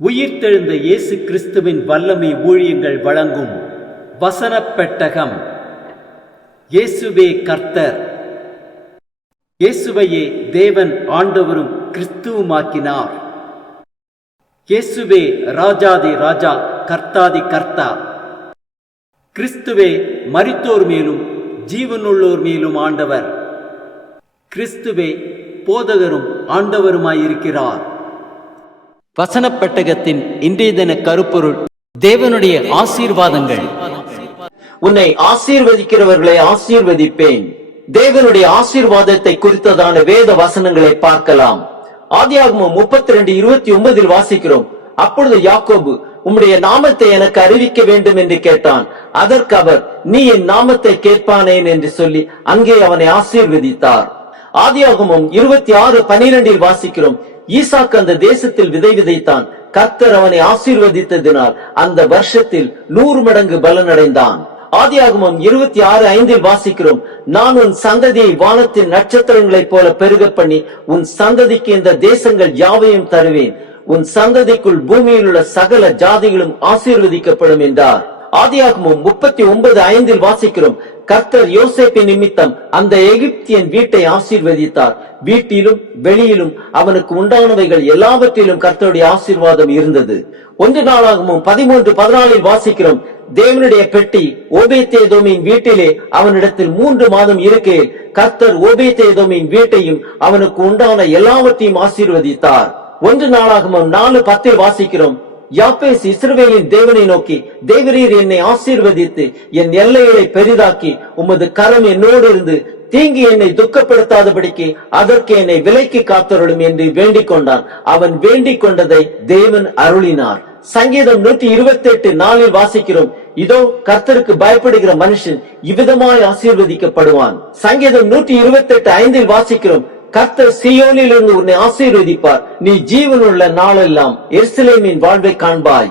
உயிர்த்தெழுந்த இயேசு கிறிஸ்துவின் வல்லமை ஊழியங்கள் வழங்கும் வசனப் பெட்டகம். இயேசுவே கர்த்தர். இயேசுவையே தேவன் ஆண்டவரும் கிறிஸ்துவுமாக்கினார். இயேசுவே ராஜாதி ராஜா, கர்த்தாதி கர்த்தா. கிறிஸ்துவே மரித்தோர் மேலும் ஜீவனுள்ளோர் மேலும் ஆண்டவர். கிறிஸ்துவே போதகரும் ஆண்டவருமாயிருக்கிறார். வசனப் பெட்டகத்தின் இன்றைய தின கருப்பொருள்: தேவனுடைய ஆசீர்வாதங்கள். உன்னை ஆசீர்வதிக்கிறவர்களை ஆசீர்வதிப்பேன். தேவனுடைய ஆசீர்வாதத்தை குறித்ததான வேத வசனங்களை பார்க்கலாம். ஆதியாகமம் 32:29 வாசிக்கிறோம். அப்பொழுது யாக்கோபு, உம்முடைய நாமத்தை எனக்கு அறிவிக்க வேண்டும் என்று கேட்டான். அதற்கு அவர், நீ என் நாமத்தை கேட்பானேன் என்று சொல்லி அங்கே அவனை ஆசீர்வதித்தார். ஆதியாகமம் 26:12 வாசிக்கிறோம். ஈசாக்கு அந்த தேசத்தில் விதை விதைத்தான். கர்த்தர் அவனை ஆசீர்வதித்ததினால் அந்த வருஷத்தில் 100 மடங்கு பலனடைந்தான். ஆதியாகமம் 26:5 வாசிக்கிறோம். நான் உன் சந்ததியை வானத்தின் நட்சத்திரங்களைப் போல பெருக பண்ணி உன் சந்ததிக்கு இந்த தேசங்கள் யாவையும் தருவேன். உன் சந்ததிக்குள் பூமியில் உள்ள சகல ஜாதிகளும் ஆசீர்வதிக்கப்படும் என்றார். ஆதியாகமம் 39:5 வாசிக்கிறோம். கர்த்தர் யோசேப்பின் நிமித்தம் அந்த எகிப்தியன் வீட்டை ஆசீர்வதித்தார். வீட்டிலும் வெளியிலும் அவனுக்கு உண்டானவைகள் எல்லாவற்றிலும் கர்த்தருடைய ஆசீர்வாதம் இருந்தது. 1 நாளாகமம் 13:14 வாசிக்கிறோம். தேவனுடைய பெட்டி ஓபேத்ஏதோமின் வீட்டிலே அவனிடத்தில் 3 மாதம் இருக்கையில் கர்த்தர் ஓபேத்ஏதோமின் வீட்டையும் அவனுக்கு உண்டான எல்லாவற்றையும் ஆசீர்வதித்தார். 1 நாளாகமம் 4:10 வாசிக்கிறோம். யாப்பேஸ் இஸ்ரவேலின் தேவனை நோக்கி, தேவரீர் என்னை ஆசீர்வதித்து என் எல்லைகளை பெரிதாக்கி உமது கரம் என்னோடு இருந்து தீங்கி என்னை துக்கப்படுத்தாதபடிக்கு அதற்கு என்னை விலைக்கு காத்தருளும் என்று வேண்டிக் கொண்டான். அவன் வேண்டிக் கொண்டதை தேவன் அருளினார். சங்கீதம் 128:4 வாசிக்கிறோம். இதோ கர்த்தருக்கு பயப்படுகிற மனுஷன் இவ்விதமாய் ஆசீர்வதிக்கப்படுவான். சங்கீதம் 128:5 வாசிக்கிறோம். கர்த்தர் சீயோனில் இருந்து உன்னை ஆசீர்வதிப்பார். நீ ஜீவனுள்ள நாளெல்லாம் எருசலேமின் வாழ்வை காண்பாய்.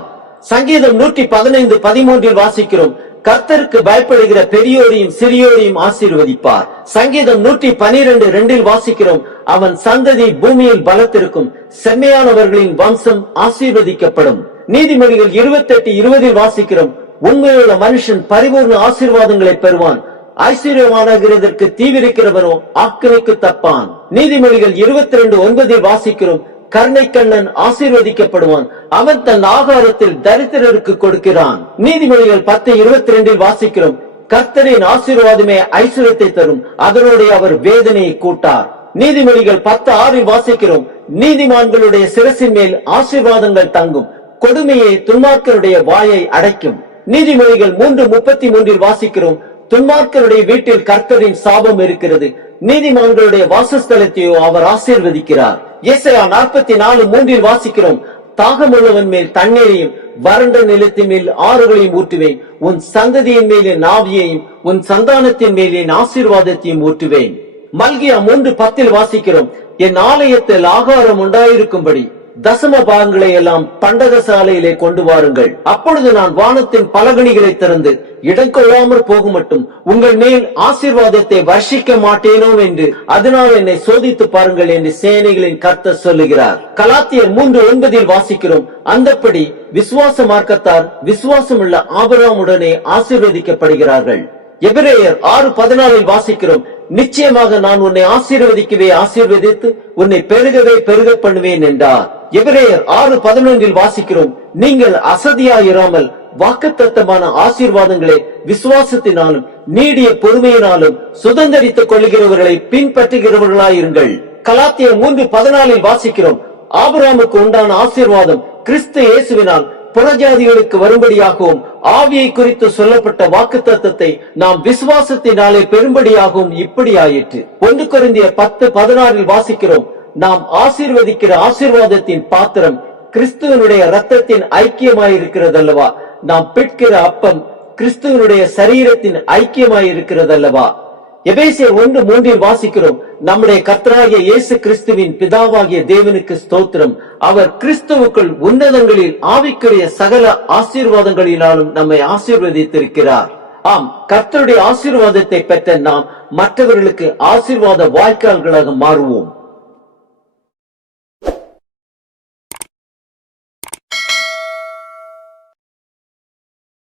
சங்கீதம் 115:13 வாசிக்கிறோம். கர்த்தருக்கு பயப்படுகிற பெரியோரையும் சிறியோரையும் ஆசீர்வதிப்பார். சங்கீதம் 112:2 வாசிக்கிறோம். அவன் சந்ததி பூமியில் பலத்திருக்கும், செம்மையானவர்களின் வம்சம் ஆசீர்வதிக்கப்படும். நீதிமொழிகள் 28:20 வாசிக்கிறோம். உண்மையுள்ள மனுஷன் பரிபூர்ண ஆசீர்வாதங்களை பெறுவான். ஐஸ்வர்யமானதற்கு தீவிரிக்கிறவனோ ஆக்கினைக்கு தப்பான். நீதிமொழிகள் 22:9 வாசிக்கிறோம். கருணைக்கண்ணன் ஆசீர்வதிக்கப்படுவான். அவன் தன் ஆகாரத்தில் தரித்திரருக்கு கொடுக்கிறான். நீதிமொழிகள் 10:22 வாசிக்கிறோம். கர்த்தரின் ஆசீர்வாதமே ஐஸ்வர்யத்தை தரும், அதனுடைய அவர் வேதனையை கூட்டார். நீதிமொழிகள் 10:6 வாசிக்கிறோம். நீதிமான்களுடைய சிரசின் மேல் ஆசீர்வாதங்கள் தங்கும், கொடுமையை துன்மார்க்கருடைய வாயை அடைக்கும். நீதிமொழிகள் 3:33 வாசிக்கிறோம். துன்மார்க்கருடைய வீட்டில் கர்த்தரின் சாபம் இருக்கிறது, நீதிமான்களுடைய வாசஸ்தலத்தையோ அவர் ஆசீர்வதிக்கிறார். ஏசாயா 44:3 வாசிக்கிறோம். தாகமுள்ளவன் மேல் தண்ணீரையும் வறண்ட நிலத்தின் மேல் ஆறுகளையும் ஊற்றுவேன். உன் சந்ததியின் மேல் என் ஆவியையும் உன் சந்தானத்தின் மேல் என் ஆசீர்வாதத்தையும் ஊற்றுவேன். மல்கியா 3:10 வாசிக்கிறோம். என் ஆலயத்தில் ஆகாரம் உண்டாயிருக்கும்படி தசம பாகங்களை எல்லாம் பண்டகசாலையிலே கொண்டு வாருங்கள். அப்பொழுது நான் வானத்தின் பலகணிகளை திறந்து இடம் கொள்ளாமற் போகும் மட்டும் உங்கள் மேல் ஆசீர்வாதத்தை வர்ஷிக்க மாட்டேனோ என்று அதனால் என்னை சோதித்து பாருங்கள் என்று சேனைகளின் கர்த்தர் சொல்லுகிறார். கலாத்தியர் 3:9 வாசிக்கிறோம். அந்தப்படி விசுவாச மார்க்கத்தார் விசுவாசமுள்ள ஆபிரகாமுடனே ஆசீர்வதிக்கப்படுகிறார்கள். எபிரேயர் 6:14 வாசிக்கிறோம். நிச்சயமாக நான் உன்னை ஆசீர்வதிக்கவே ஆசீர்வதித்து உன்னை பெருகவே பெருக பண்ணுவேன் என்றார். எபிரேயர் 6:11 வாசிக்கிறோம். நீங்கள் அசதியாயிராமல் வாக்குத்தத்தமான ஆசீர்வாதங்களை விசுவாசத்தினாலும் நீடிய பொறுமையினாலும் சுதந்திரித்துக் கொள்கிறவர்களை பின்பற்றுகிறவர்களாயிருங்கள். கலாத்தியர் 3:14 வாசிக்கிறோம். ஆபிரகாமுக்கு உண்டான ஆசீர்வாதம் கிறிஸ்து இயேசுவினால் புறஜாதிகளுக்கு வரும்படியாகவும் ஆவியை குறித்து சொல்லப்பட்ட வாக்குத்தத்தத்தை நாம் விசுவாசத்தினாலே பெரும்படியாகவும் இப்படி ஆயிற்று. 1 கொரிந்தியர் 10:16 வாசிக்கிறோம். நாம் ஆசீர்வதிக்கிற ஆசீர்வாதத்தின் பாத்திரம் கிறிஸ்துவனுடைய இரத்தத்தின் ஐக்கியமாயிருக்கிறதல்லவா. நாம் பிட்கிற அப்பம் கிறிஸ்துவனுடைய சரீரத்தின் ஐக்கியமாயிருக்கிறதல்லவா. எபேசியர் 1:3 வாசிக்கிறோம். நம்முடைய கர்த்தராகிய இயேசு கிறிஸ்துவின் பிதாவாகிய தேவனுக்கு ஸ்தோத்திரம். அவர் கிறிஸ்துவுக்குள் உன்னதங்களில் ஆவிக்குரிய சகல ஆசீர்வாதங்களினாலும் நம்மை ஆசீர்வதித்திருக்கிறார். ஆம், கர்த்தருடைய ஆசீர்வாதத்தை பெற்ற நாம் மற்றவர்களுக்கு ஆசீர்வாத வாய்க்கால்களாக மாறுவோம்.